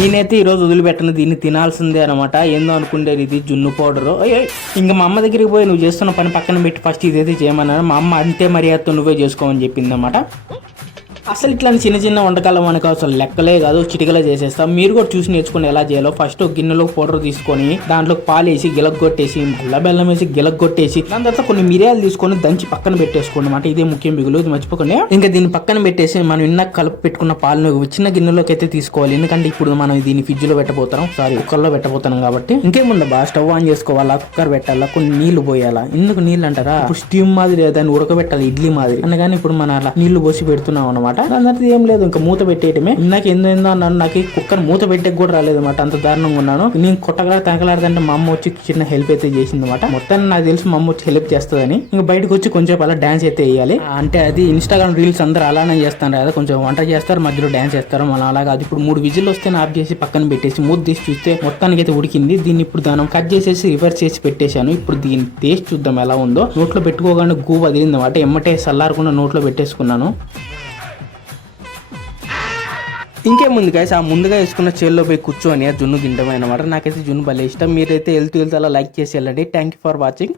నేనైతే ఈరోజు వదిలిపెట్టను, దీన్ని తినాల్సిందే అనమాట. ఏందో అనుకుండేది ఇది జున్ను పౌడరు. ఇంకా మా అమ్మ దగ్గరికి పోయి నువ్వు చేస్తున్న పని పక్కన పెట్టి ఫస్ట్ ఇదైతే చేయమన్నాను. మా అమ్మ అంతే మర్యాదతో నువ్వే చేసుకోమని చెప్పింది అనమాట. అసలు ఇట్లాంటి చిన్న చిన్న వంటకాలు మనకు అసలు లెక్కలే కాదు, చిటికలే చేసేస్తాం. మీరు కూడా చూసి నేర్చుకుని ఎలా చేయాలో. ఫస్ట్ ఒక గిన్నెలో పౌడర్ తీసుకొని దాంట్లో పాలు వేసి గిలగొట్టేసి మళ్ళా బెల్లం వేసి గిలగొట్టేసి దాని తర్వాత కొన్ని మిరియాలు తీసుకొని దంచి పక్కన పెట్టేసుకోండి అనమాట. ఇదే ముఖ్యం మిగులు, ఇది మర్చిపోకండి. ఇంకా దీన్ని పక్కన పెట్టేసి మనం ఇందాక కలిపి పెట్టుకున్న పాలను చిన్న గిన్నెలోకి అయితే తీసుకోవాలి. ఎందుకంటే ఇప్పుడు మనం దీన్ని ఫ్రిడ్జ్ లో పెట్టబోతాం, కుక్కర్ లో పెట్టబోతాం కాబట్టి. ఇంకేముందా బా, స్టవ్ ఆన్ చేసుకోవాలా, కుక్కర్ పెట్టాలా, కొన్ని నీళ్లు పోయాలా. ఎందుకు నీళ్ళు అంటారా, ఇప్పుడు స్టీమ్ మాదిరి దాన్ని ఉడకబెట్టాలి ఇడ్లీ మాదిరి. అనగానే ఇప్పుడు మనం అలా నీళ్లు పోసి పెడుతున్నాం అనమాట. దాని ఏం లేదు, ఇంకా మూత పెట్టేయటమే. ఇందాక ఏందో అన్నాను, నాకు కుక్కర్ మూత పెట్టే కూడా రాలేదు అనమాట, అంత దారుణంగా ఉన్నాను. నేను కొట్టగా తనకలాడుతుంటే మా అమ్మ వచ్చి చిన్న హెల్ప్ అయితే చేసింది అనమాట. మొత్తాన్ని నాకు తెలిసి మా అమ్మ వచ్చి హెల్ప్ చేస్తుందని ఇంకా బయటకు వచ్చి కొంచెం అలా డాన్స్ అయితే వేయాలి. అంటే అది ఇన్స్టాగ్రామ్ రీల్స్ అందరూ అలానే చేస్తాను కదా, కొంచెం వంట చేస్తారు మధ్యలో డాన్స్ చేస్తారు, మనం అలాగా. అది ఇప్పుడు 3 విజిల్ వస్తే ఆఫ్ చేసి పక్కన పెట్టేసి మూత తీసి చూస్తే మొత్తానికి అయితే ఉడికింది. దీన్ని ఇప్పుడు దానం కట్ చేసేసి రివర్స్ చేసి పెట్టేశాను. ఇప్పుడు దీని టేస్ట్ చూద్దాం ఎలా ఉందో. నోట్లో పెట్టుకోగానే గూ వదిలింది అనమాట. ఎమ్మటే సల్లారకుండా నోట్లో పెట్టేసుకున్నాను. ఇంకేముంది గైస్, ఆ ముందుగా వేసుకున్న చైర్లో పోయి కూర్చొని ఆ జున్ను తింటాం అనమాట. నాకైతే జున్ను భలే ఇష్టం. మీరైతే వెళ్తూ అలా లైక్ చేసి వెళ్ళండి. Thank you for watching.